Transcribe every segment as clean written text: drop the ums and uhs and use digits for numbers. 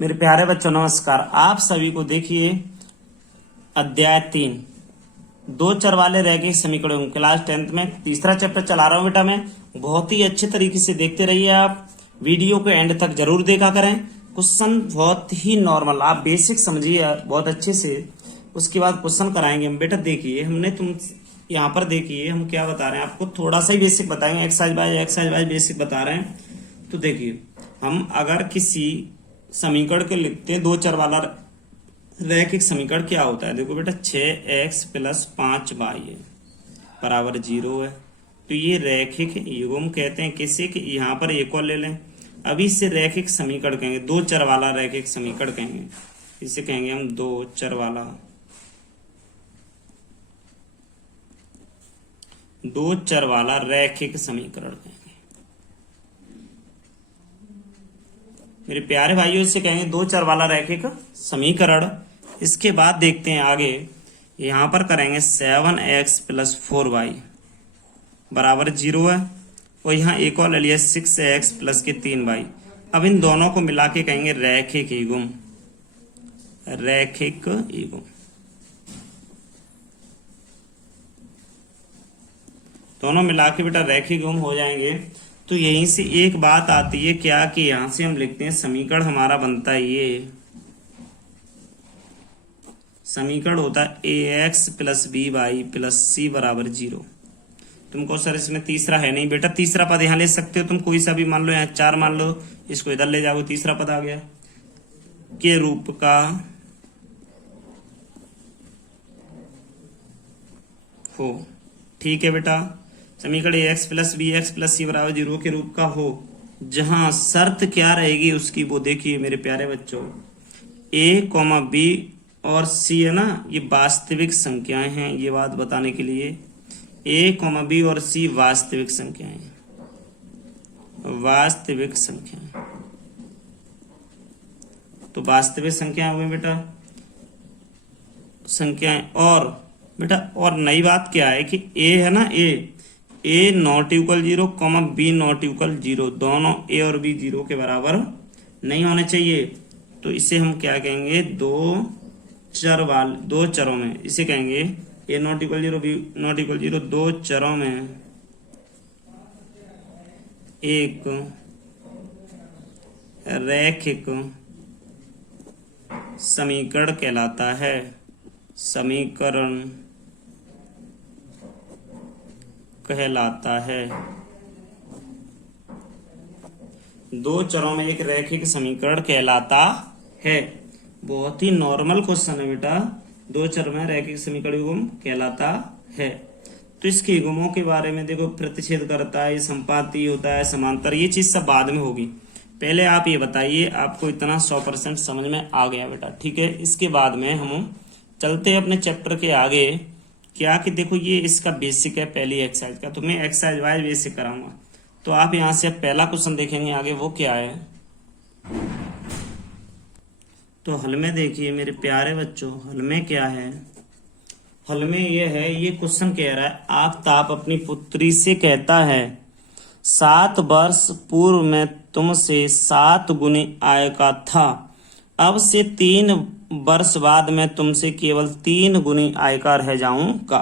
मेरे प्यारे बच्चों नमस्कार। आप सभी को देखिए अध्याय 3 दो चर वाले रैखिक समीकरण क्लास 10th में तीसरा चैप्टर चला रहा हूं बेटा। मैं बहुत ही अच्छे तरीके से देखते रहिए। आप वीडियो को एंड तक जरूर देखा करें। क्वेश्चन बहुत ही नॉर्मल, आप बेसिक समझिए बहुत अच्छे से, उसके बाद क्वेश्चन कराएंगे हम। बेटा देखिए हमने तुम यहाँ पर देखिए हम क्या बता रहे हैं आपको, थोड़ा सा ही बेसिक बताएंगे, एक्सरसाइज बाय बेसिक बता रहे हैं। तो देखिए हम अगर किसी समीकरण को लिखते हैं, दो चर वाला रैखिक समीकरण क्या होता है। देखो बेटा 6x + 5y बराबर 0 है। तो ये रैखिक युग्म कहते हैं किसे, कि यहाँ पर एक और ले लें। अभी इसे रैखिक समीकरण कहेंगे, दो चर वाला रैखिक समीकरण कहेंगे। इसे कहेंगे हम दो चर वाला रैखिक समीकरण कहेंगे। मेरे प्यारे भाइयों इसे कहेंगे दो चर वाला रैखिक समीकरण। इसके बाद देखते हैं आगे, यहां पर करेंगे 7x + 4y बराबर 0 है, और यहाँ एक और ले लिया 6x + के 3y। अब इन दोनों को मिला के कहेंगे रैखिक युग्म। रैखिक युग्म दोनों मिला के बेटा रैखिक युग्म हो जाएंगे। तो यहीं से एक बात आती है क्या, कि यहां से हम लिखते हैं समीकरण हमारा बनता है, ये समीकरण होता है ax + by + c बराबर 0। तुमको सर इसमें तीसरा है नहीं बेटा, तीसरा पद यहां ले सकते हो तुम, कोई सा भी मान लो, यहाँ 4 मान लो, इसको इधर ले जाओ, तीसरा पद आ गया के रूप का हो। ठीक है बेटा, समीकरण ax + bx + c बराबर 0 के रूप का हो, जहां शर्त क्या रहेगी उसकी, वो देखिए मेरे प्यारे बच्चों, a, b और c है ना, ये वास्तविक संख्याएं हैं। ये बात बताने के लिए a, b और c वास्तविक संख्याएं हैं, वास्तविक संख्याएं। तो वास्तविक संख्याएं हुई बेटा संख्याएं। और बेटा और नई बात क्या है कि a है ना, a ≠ 0, b ≠ 0, दोनों a और b 0 के बराबर नहीं होने चाहिए। तो इसे हम क्या कहेंगे, दो चरों में, इसे कहेंगे a ≠ 0, b ≠ 0, दो चरों में एक रैखिक समीकरण कहलाता है। समीकरण कहलाता है। दो चरों में एक रैखिक समीकरण कहलाता है। बहुत ही नॉर्मल क्वेश्चन है बेटा, दो चर में रैखिक समीकरण युग्म कहलाता है। तो इसके युग्मों के बारे में देखो, प्रतिच्छेद करता है, संपाती होता है, समांतर, ये चीज सब बाद में होगी। पहले आप ये बताइए, आपको इतना 100% समझ में आ गया बेटा, ठीक है। इसके बाद में हम चलते हैं अपने चैप्टर के आगे, क्या कि देखो ये इसका बेसिक है पहली एक्सरसाइज का, तो मैं एक्सरसाइज वाइज बेसिक कराऊंगा। तो आप यहां से पहला क्वेश्चन देखेंगे आगे, वो क्या है। तो हल में देखिए मेरे प्यारे बच्चों, हल में क्या है, हल में ये है, ये क्वेश्चन कह रहा है, आफताब अपनी पुत्री से कहता है 7 वर्ष पूर्व में तुमसे 7 गुनी आय का था, अब से 3 वर्ष बाद में तुमसे केवल 3 गुनी आय का रह जाऊंगा।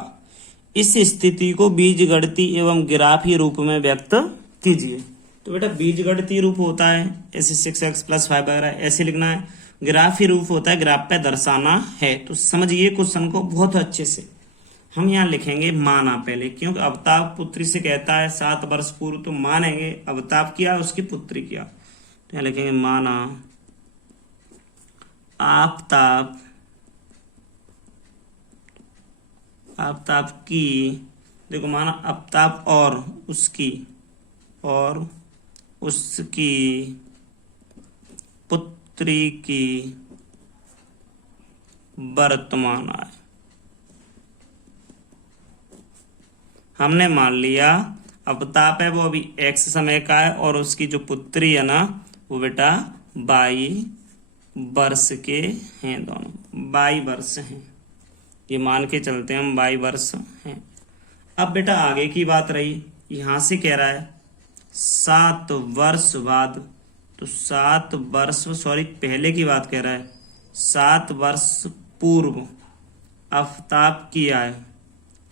इस स्थिति को बीजगणितीय एवं ग्राफीय रूप में व्यक्त कीजिए। तो बेटा बीजगणितीय रूप होता है ऐसे 6x + 5 वगैरह ऐसे लिखना है, ग्राफीय रूप होता है ग्राफ पे दर्शाना है। तो समझिए क्वेश्चन को बहुत अच्छे से। हम यहाँ लिखेंगे माना पहले, क्योंकि अवताप पुत्री से कहता है 7 वर्ष पूर्व, तो मानेंगे अवताप किया उसकी पुत्री किया। तो यहाँ लिखेंगे माना आफताब की, देखो माना आफताब और उसकी पुत्री की वर्तमान आय। हमने मान लिया आफताब है वो अभी x समय का है, और उसकी जो पुत्री है ना वो बेटा 22 वर्ष के हैं, दोनों 22 वर्ष हैं, ये मान के चलते हैं हम 22 वर्ष हैं। अब बेटा आगे की बात रही, यहां से कह रहा है 7 वर्ष बाद तो 7 वर्ष, सॉरी पहले की बात कह रहा है, 7 वर्ष पूर्व आफताब की आय,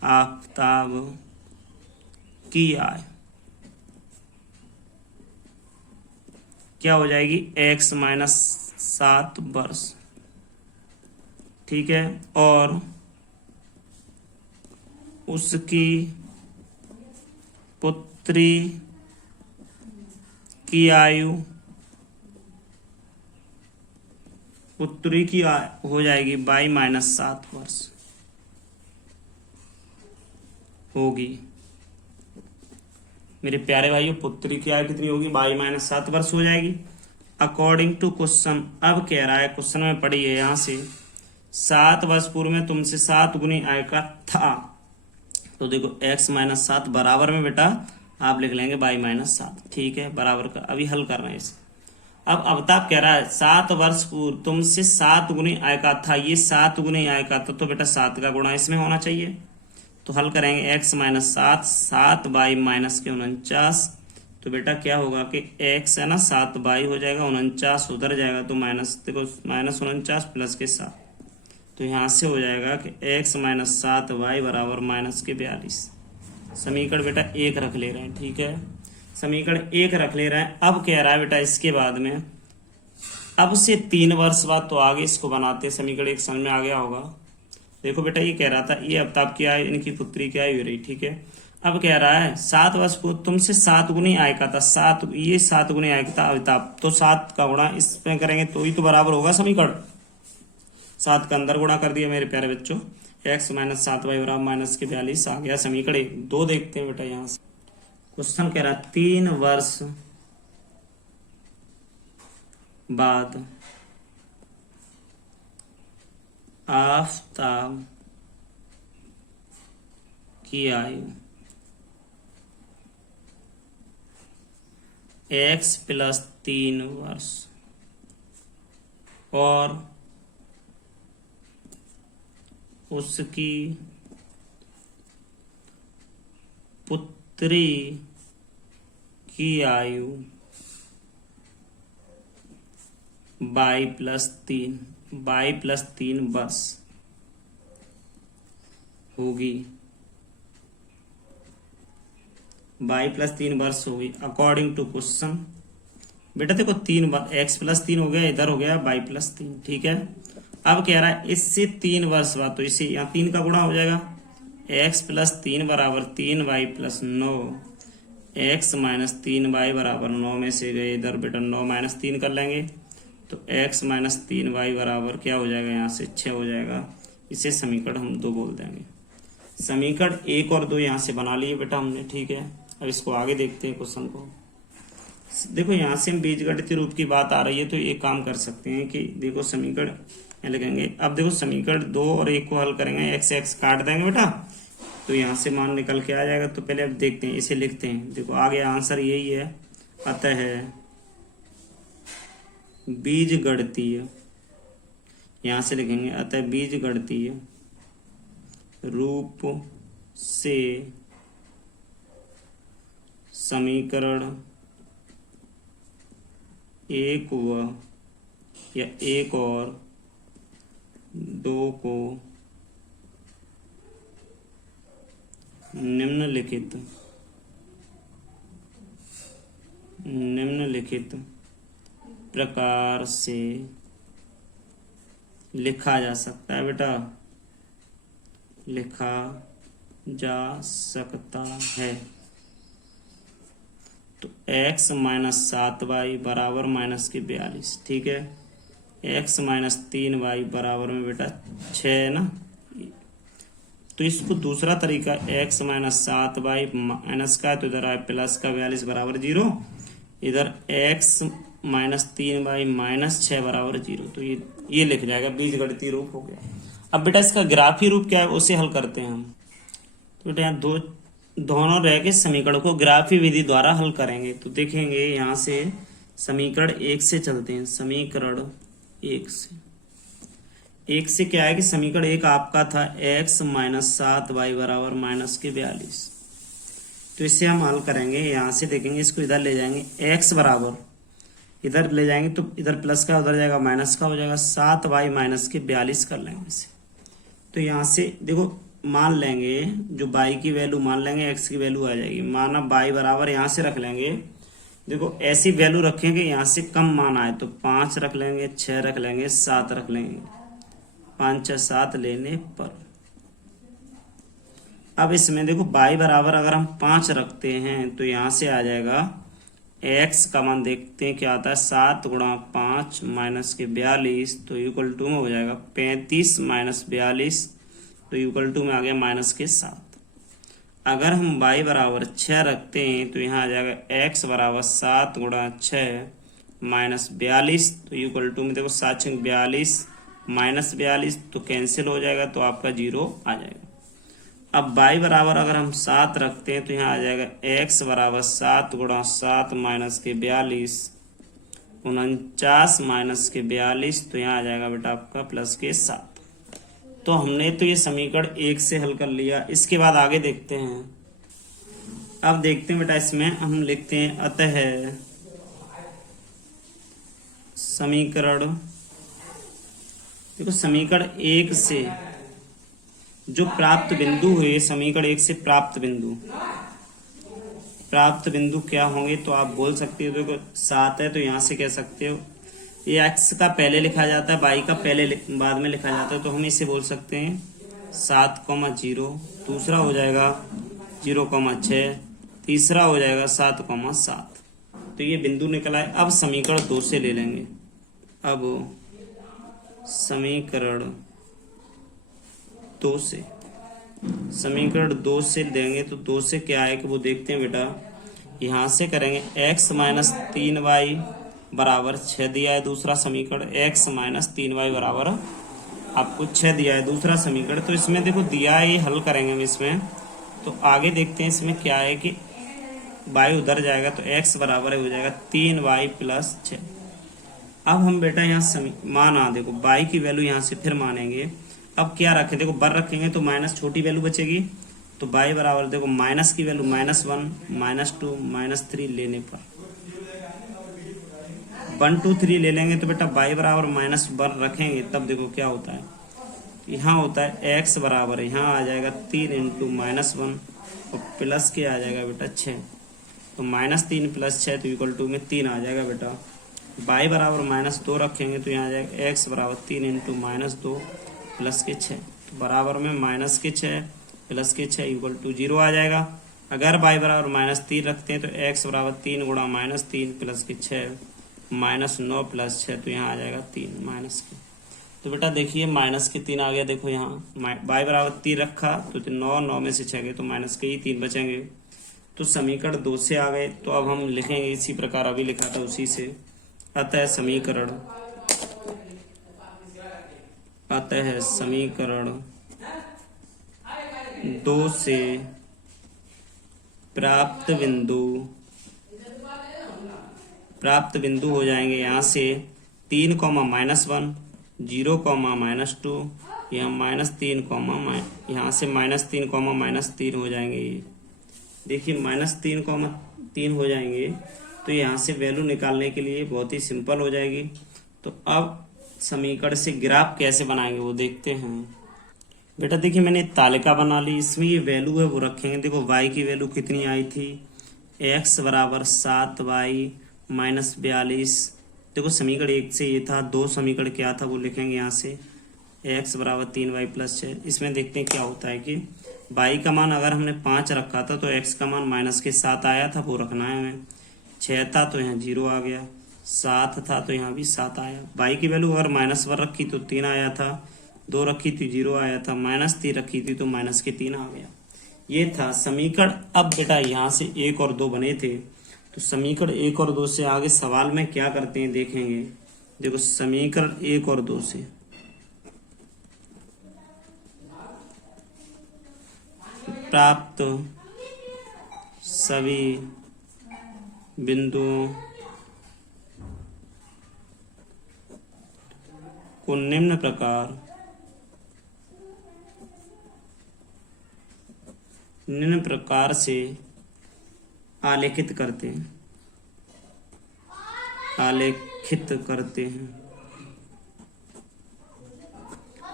आफताब की आय क्या हो जाएगी, x माइनस 7 वर्ष। ठीक है, और उसकी पुत्री की आयु, पुत्री की आयु हो जाएगी y माइनस 7 वर्ष होगी। मेरे प्यारे भाइयों, पुत्री की आयु कितनी होगी, y माइनस 7 वर्ष हो जाएगी। अकॉर्डिंग टू क्वेश्चन, अब कह रहा है क्वेश्चन में पढ़िए यहाँ से, 7 वर्ष पूर्व में तुमसे 7 गुनी आय का था, तो देखो x माइनस 7 बराबर में बेटा आप लिख लेंगे y माइनस 7। ठीक है, बराबर का अभी हल कर रहे हैं इसे। अब अवताप कह रहा है 7 वर्ष पूर्व तुमसे 7 गुनी आय का था, ये 7 गुनी आय का था, तो बेटा 7 का गुणा इसमें होना चाहिए। तो हल करेंगे x माइनस 7, 7 बाई माइनस के 49, तो बेटा क्या होगा कि x है ना 7 बाई हो जाएगा, 49 उधर जाएगा तो माइनस, देखो माइनस 49 प्लस के 7, तो यहाँ से हो जाएगा कि x माइनस 7 वाई बराबर माइनस के 42। समीकरण बेटा 1 रख ले रहे हैं। ठीक है, समीकरण 1 रख ले रहे हैं। अब कह रहा है बेटा इसके बाद में, अब से 3 वर्ष बाद, तो आगे इसको बनाते, समीकरण 1 समझ में आ गया होगा। देखो बेटा ये कह रहा था, ये अवताप की आय, इनकी पुत्री की आय हो रही। ठीक है, अब कह रहा है 7 वर्ष पूर्व तुमसे 7 गुनी आय का था, 7 ये 7 गुनी आय का था अवताप, तो 7 का गुणा इसमें करेंगे तो ही तो बराबर होगा समीकरण। 7 का अंदर गुणा कर दिया मेरे प्यारे बच्चों, x माइनस 7 वाई बराबर माइनस के 42 आ गया समीकरण 2। देखते हैं बेटा यहाँ से क्वेश्चन कह रहा है 3 वर्ष बाद आफताब की आयु x प्लस 3 वर्ष और उसकी पुत्री की आयु y प्लस 3 वर्ष होगी, y प्लस 3 वर्ष होगी अकॉर्डिंग टू क्वेश्चन। बेटा देखो 3 x प्लस 3 हो गया, इधर हो गया y प्लस 3। ठीक है, अब कह रहा है इससे 3 वर्ष बाद, तो इसे यहाँ 3 का गुणा हो जाएगा, x प्लस 3 बराबर 3y plus 9, x minus 3y बराबर 9 में से गए इधर बेटा 9 माइनस 3 कर लेंगे, तो x माइनस 3y बराबर क्या हो जाएगा, यहाँ से 6 हो जाएगा। इसे समीकरण हम 2 बोल देंगे। समीकरण 1 और 2 यहाँ से बना लिए बेटा हमने। ठीक है, अब इसको आगे देखते हैं क्वेश्चन को। देखो यहाँ से हम बीजगणितीय रूप की बात आ रही है, तो एक काम कर सकते हैं कि देखो समीकरण लिखेंगे। अब देखो समीकरण 2 और 1 को हल करेंगे, x काट देंगे बेटा, तो यहाँ से मान निकल के आ जाएगा। तो पहले अब देखते हैं, इसे लिखते हैं। देखो आगे आंसर यही है, अतः बीजगणितीय, यहाँ से लिखेंगे अतः बीजगणितीय रूप से समीकरण 1 व या 1 और 2 को निम्नलिखित प्रकार से लिखा जा सकता है बेटा, लिखा जा सकता है। तो x माइनस 7y बराबर माइनस के 42। ठीक है, x माइनस 3y बराबर में बेटा 6 है ना, तो इसको दूसरा तरीका x माइनस 7y माइनस का, तो इधर आए प्लस का 42 बराबर 0, इधर x माइनस 3y माइनस 6 बराबर 0, तो ये लिख जाएगा, बीजगणितीय रूप हो गया। अब बेटा इसका ग्राफीय रूप क्या है, उसे हल करते हैं हम। तो बेटा यहाँ दोनों रह के समीकरण को ग्राफीय विधि द्वारा हल करेंगे। तो देखेंगे यहाँ से समीकरण 1 से चलते हैं। समीकरण 1 से क्या है कि समीकरण 1 आपका था x माइनस 7y बराबर माइनस के 42, तो इसे हम हल करेंगे। यहाँ से देखेंगे, इसको इधर ले जाएंगे, x बराबर इधर ले जाएंगे तो इधर प्लस का उधर जाएगा माइनस का हो जाएगा, 7y माइनस के 42 कर लेंगे इसे। तो यहाँ से देखो मान लेंगे जो y की वैल्यू मान लेंगे, x की वैल्यू आ जाएगी, माना y बराबर यहाँ से रख लेंगे। देखो ऐसी वैल्यू रखेंगे यहाँ से कम मान आए तो 5 रख लेंगे, 6 रख लेंगे, 7 रख लेंगे, 5 6 7 लेने पर। अब इसमें देखो y बराबर अगर हम 5 रखते हैं तो यहाँ से आ जाएगा x का मान देखते हैं क्या आता है, 7 गुणा 5 माइनस के 42 तो इक्वल टू में हो जाएगा 35 माइनस 42 तो इक्वल टू में आ गया माइनस के 7। अगर हम y बराबर 6 रखते हैं तो यहाँ आ जाएगा x बराबर 7 गुणा 6 माइनस 42 तो इक्वल टू में देखो 7 6 42 माइनस 42 तो कैंसिल हो जाएगा तो आपका 0 आ जाएगा। अब y बराबर अगर हम 7 रखते हैं तो यहाँ आ जाएगा x बराबर 7 गुणा 7 माइनस के 42 49 माइनस के 42 तो यहाँ आ जाएगा बेटा आपका प्लस के 7। तो हमने तो ये समीकरण 1 से हल कर लिया। इसके बाद आगे देखते हैं। अब देखते हैं बेटा इसमें हम लिखते हैं अतः समीकरण, देखो समीकरण 1 से जो प्राप्त बिंदु हुए, समीकरण 1 से प्राप्त बिंदु क्या होंगे तो आप बोल सकते हो। देखो 7 है तो यहाँ से कह सकते हो ये x का पहले लिखा जाता है, y का पहले बाद में लिखा जाता है, तो हम इसे बोल सकते हैं 7,0, दूसरा हो जाएगा 0,6, तीसरा हो जाएगा 7,7। तो ये बिंदु निकला है। अब समीकरण 2 से ले लेंगे। अब समीकरण 2 से देंगे तो 2 से क्या है कि वो देखते हैं बेटा। यहाँ से करेंगे x माइनस 3y बराबर 6 दिया है दूसरा समीकरण, x माइनस 3y बराबर आपको 6 दिया है दूसरा समीकरण। तो इसमें देखो दिया है, ये हल करेंगे हम इसमें। तो आगे देखते हैं इसमें क्या है कि y उधर जाएगा तो x बराबर हो जाएगा 3y प्लस 6। अब हम बेटा यहाँ माना देखो y की वैल्यू यहाँ से फिर मानेंगे। अब क्या रखें, देखो बर रखेंगे तो माइनस छोटी वैल्यू बचेगी, तो y बराबर देखो माइनस की वैल्यू -1 -2 -3 लेने पर 1 2 3 ले लेंगे तो बेटा y बराबर माइनस बर रखेंगे तब देखो क्या होता है, यहाँ होता है x बराबर यहाँ आ जाएगा 3 इंटू -1 और प्लस के आ जाएगा बेटा 6, तो -3 + 6 तो इक्वल टू में 3 आ जाएगा बेटा। y बराबर -2 रखेंगे तो यहाँ आ जाएगा x बराबर 3 इंटू -2 प्लस के 6, तो बराबर में माइनस के 6 प्लस के 6 इक्वल टू 0 आ जाएगा। अगर y बराबर -3 रखते हैं तो x बराबर 3 गुणा -3 प्लस के 6 -9 प्लस 6 तो यहाँ आ जाएगा 3 माइनस के। तो बेटा देखिए माइनस के 3 आ गया। देखो यहाँ y बराबर 3 रखा तो 9 में से 6 गए तो माइनस के ही 3 बचेंगे। तो समीकरण 2 से आ गए। तो अब हम लिखेंगे इसी प्रकार अभी लिखा था उसी से। अतः समीकरण 2 से प्राप्त बिंदु हो जाएंगे यहाँ से 3, -1 0, -2 यहाँ -3, यहाँ से -3, -3 हो जाएंगे। ये देखिए -3, हो जाएंगे। तो यहाँ से वैल्यू निकालने के लिए बहुत ही सिंपल हो जाएगी। तो अब समीकरण से ग्राफ कैसे बनाएंगे वो देखते हैं। बेटा देखिए मैंने तालिका बना ली, इसमें ये वैल्यू है वो रखेंगे। देखो y की वैल्यू कितनी आई थी, x बराबर 7y माइनस 42। देखो समीकरण 1 से ये था, 2 समीकरण क्या था वो लिखेंगे यहाँ से, x बराबर 3y प्लस 6। इसमें देखते हैं क्या होता है कि y का मान अगर हमने 5 रखा था तो x का मान -7 आया था, वो रखना है हमें। 6 था तो यहाँ 0 आ गया, 7 था तो यहाँ भी 7 आया। y की वैल्यू अगर -1 रखी तो 3 आया था, 2 रखी थी 0 आया था, -3 रखी थी तो -3 आ गया। ये था समीकरण। अब बेटा यहाँ से 1 और 2 बने थे, तो समीकरण 1 और 2 से आगे सवाल में क्या करते हैं देखेंगे। देखो समीकरण 1 और 2 से प्राप्त सभी बिंदुओं को निम्न प्रकार से आलेखित करते हैं। आलेखित करते हैं।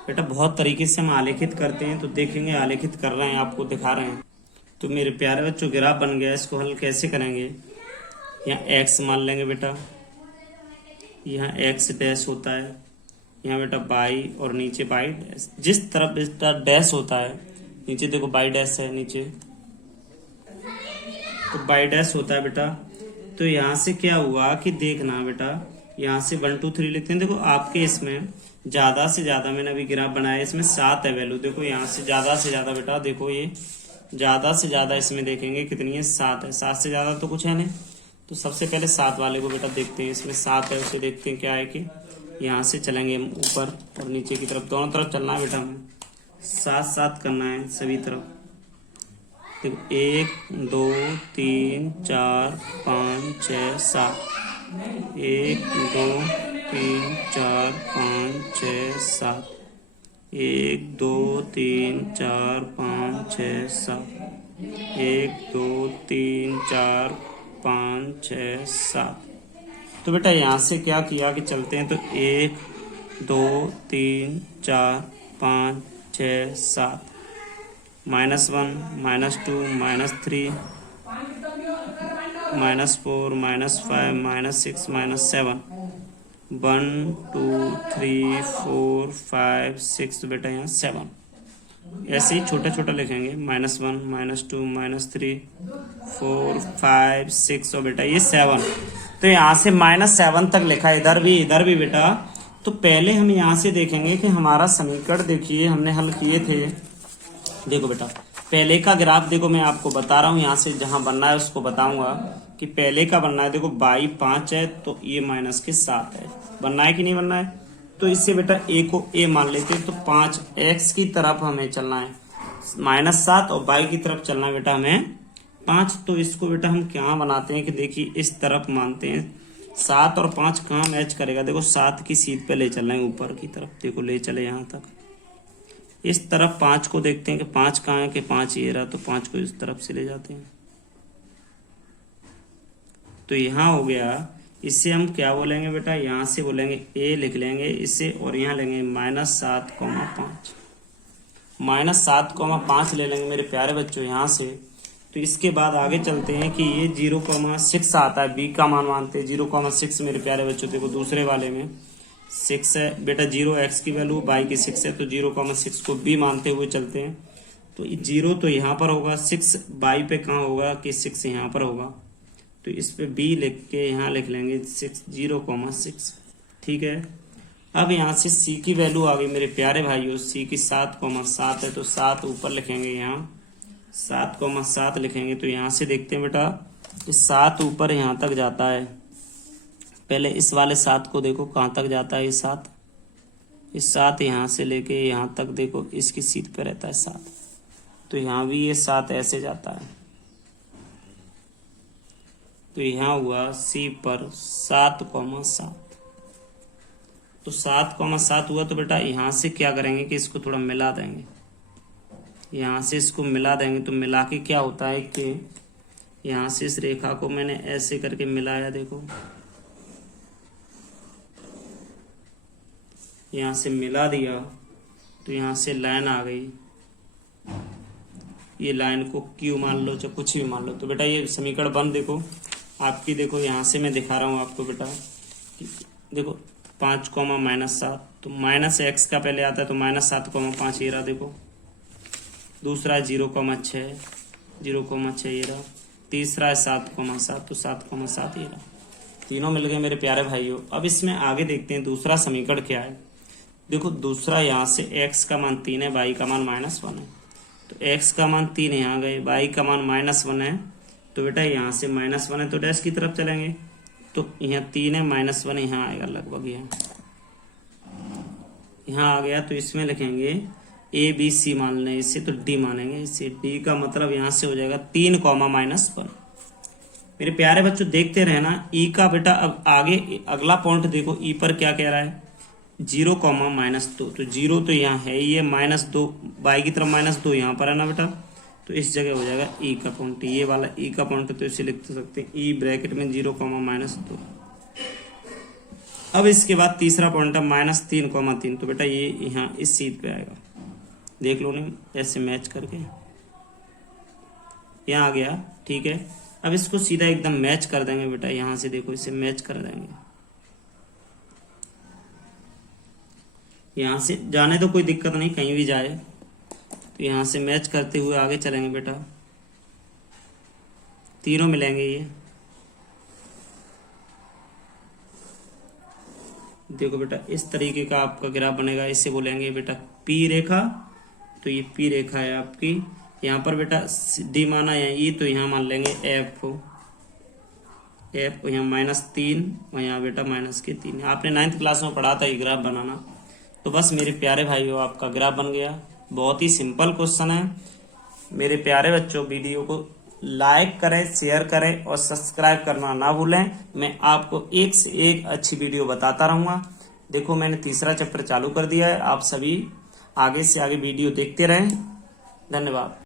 बेटा बहुत तरीके से हम आलेखित करते हैं, तो देखेंगे आलेखित कर रहे हैं, आपको दिखा रहे हैं। तो मेरे प्यारे बच्चों ग्राफ बन गया, इसको हल कैसे करेंगे। यहाँ एक्स मान लेंगे बेटा, यहाँ एक्स डैश होता है, यहाँ बेटा बाई और नीचे बाई डैश। जिस तरफ बेटा डैश होता है, नीचे देखो बाई डैश है नीचे, तो बाई डैश होता है बेटा। तो यहाँ से क्या हुआ कि देखना बेटा, यहाँ से 1 2 3 लिखते हैं। देखो आपके इसमें ज्यादा से ज्यादा मैंने अभी ग्राफ बनाया, इसमें 7 है वैल्यू। देखो यहाँ से ज्यादा बेटा, देखो ये ज्यादा से ज्यादा इसमें देखेंगे कितनी है, 7 है। 7 से ज्यादा तो कुछ है नहीं, तो सबसे पहले 7 वाले को बेटा देखते हैं। इसमें 7 है, उसे देखते हैं क्या है कि यहाँ से चलेंगे ऊपर और नीचे की तरफ, दोनों तरफ चलना है बेटा, हमें 7 7 करना है सभी तरफ। देखो 1 2 3 4 5 6 7, 1 2 3 4 5 6 7, 1 2 3 4 5 6 7, 1 2 3 4 5 6 7। तो बेटा यहाँ से क्या किया कि चलते हैं, तो 1 2 3 4 5 6 7, -1 -2 -3 -4 -5 -6 -7, 1 2 3 4 5 6, तो बेटा यहाँ 7। ऐसे ही छोटा छोटा लिखेंगे, -1 -2 -3 4 5 6, और बेटा ये 7। तो यहाँ से -7 तक लिखा, इधर भी बेटा। तो पहले हम यहाँ से देखेंगे कि हमारा समीकरण, देखिए हमने हल किए थे। देखो बेटा पहले का ग्राफ देखो, मैं आपको बता रहा हूँ, यहाँ से जहां बनना है उसको बताऊंगा कि पहले का बनना है। देखो बाई 5 है, तो ये -7 है, बनना है कि नहीं बनना है। तो इससे बेटा ए को ए मान लेते हैं, तो 5 एक्स की तरफ हमें चलना है -7, और बाई की तरफ चलना है बेटा हमें 5। तो इसको बेटा हम क्या बनाते हैं कि देखिए इस तरफ मानते हैं, 7 और 5 कहाँ मैच करेगा। देखो 7 की सीध पे ले चल रहे हैं ऊपर की तरफ, देखो ले चले यहाँ तक। इस तरफ 5 को देखते हैं कि 5 कहाँ है, कि 5 ये रहा, तो 5 को इस तरफ से ले जाते हैं। तो यहाँ हो गया, इससे हम क्या बोलेंगे बेटा, यहाँ से बोलेंगे ए लिख लेंगे इसे, और यहाँ लेंगे -7,5 -7,5 ले लेंगे मेरे प्यारे बच्चों यहाँ से। तो इसके बाद आगे चलते हैं कि ये 0,6 आता है, बी का मान मानते हैं 0,6 मेरे प्यारे बच्चों। देखो दूसरे वाले में 6 है बेटा, 0 एक्स की वैल्यू, बाई की 6 है, तो 0,6 को बी मानते हुए चलते हैं। तो 0 तो यहाँ पर होगा, 6 बाई पे कहाँ होगा कि 6 यहाँ पर होगा, तो इस पे बी लिख के यहाँ लिख लेंगे 0,6। ठीक है। अब यहाँ से सी की वैल्यू आ गई मेरे प्यारे भाइयों, सी की 7,7 है, तो 7 ऊपर लिखेंगे, यहाँ 7,7 लिखेंगे। तो यहाँ से देखते हैं बेटा, तो 7 ऊपर यहाँ तक जाता है। पहले इस वाले 7 को देखो कहाँ तक जाता है, ये 7 यहाँ से लेके यहाँ तक देखो इसकी सीध पे रहता है 7, तो यहाँ भी ये 7 ऐसे जाता है। तो यहाँ हुआ सी पर 7,7, तो 7,7 हुआ। तो बेटा यहाँ से क्या करेंगे कि इसको थोड़ा मिला देंगे, यहाँ से इसको मिला देंगे। तो मिला के क्या होता है कि यहाँ से इस रेखा को मैंने ऐसे करके मिलाया, देखो यहाँ से मिला दिया, तो यहाँ से लाइन आ गई। ये लाइन को क्यू मान लो, चाहे कुछ भी मान लो। तो बेटा ये समीकरण बन देखो आपकी, देखो यहाँ से मैं दिखा रहा हूँ आपको बेटा, देखो 5, -7, तो -x का पहले आता है, तो -7,5 ये रहा। देखो दूसरा है 0,6, 0,6 ये रहा। तीसरा है 7,7, तो 7,7 ये रहा। तीनों मिल गए मेरे प्यारे भाइयों। अब इसमें आगे देखते हैं दूसरा समीकरण क्या है। देखो दूसरा, यहाँ से x का मान 3 है, y का मान -1 है। तो x का मान 3 यहाँ गए, y का मान -1 है, तो बेटा यहाँ से -1 है, तो डैश की तरफ चलेंगे। तो यहाँ 3 है, -1 यहाँ आएगा लगभग, यहाँ आ गया। तो इसमें लिखेंगे ए बी सी मान लें इसे, तो डी मानेंगे इसे। डी का मतलब यहाँ से हो जाएगा 3, -1। मेरे प्यारे बच्चों देखते रहना। ई का बेटा अब आगे अगला पॉइंट देखो, ई पर क्या कह रहा है, 0, -2। तो 0 तो यहाँ है, ये -2 बाई की तरफ -2 यहाँ पर है ना बेटा, तो इस जगह हो जाएगा ई का पॉइंट, ये वाला ई का पॉइंट। तो इसे लिख सकते हैं ई ब्रैकेट में 0, -2। अब इसके बाद तीसरा पॉइंट है -3,3, तो बेटा ये यहाँ इस सीध पे आएगा, देख लो नहीं ऐसे मैच करके यहाँ आ गया, ठीक है। अब इसको सीधा एकदम मैच कर देंगे बेटा, यहाँ से देखो इसे मैच कर देंगे, यहाँ से जाने तो कोई दिक्कत नहीं, कहीं भी जाए, तो यहाँ से मैच करते हुए आगे चलेंगे बेटा, तीनों मिलेंगे। ये देखो बेटा इस तरीके का आपका ग्राफ बनेगा, इसे बोलेंगे बेटा पी रेखा। तो ये पी रेखा है आपकी, यहाँ पर बेटा डी माना है ई, तो यहाँ मान लेंगे एफ को, एफ यहाँ -3 और यहाँ बेटा -3। आपने 9th क्लास में पढ़ा था ये ग्राफ बनाना। तो बस मेरे प्यारे भाइयों, आपका ग्राफ बन गया। बहुत ही सिंपल क्वेश्चन है। मेरे प्यारे बच्चों, वीडियो को लाइक करें, शेयर करें और सब्सक्राइब करना ना भूलें। मैं आपको एक से एक अच्छी वीडियो बताता रहूँगा। देखो मैंने तीसरा चैप्टर चालू कर दिया है, आप सभी आगे से आगे वीडियो देखते रहें। धन्यवाद।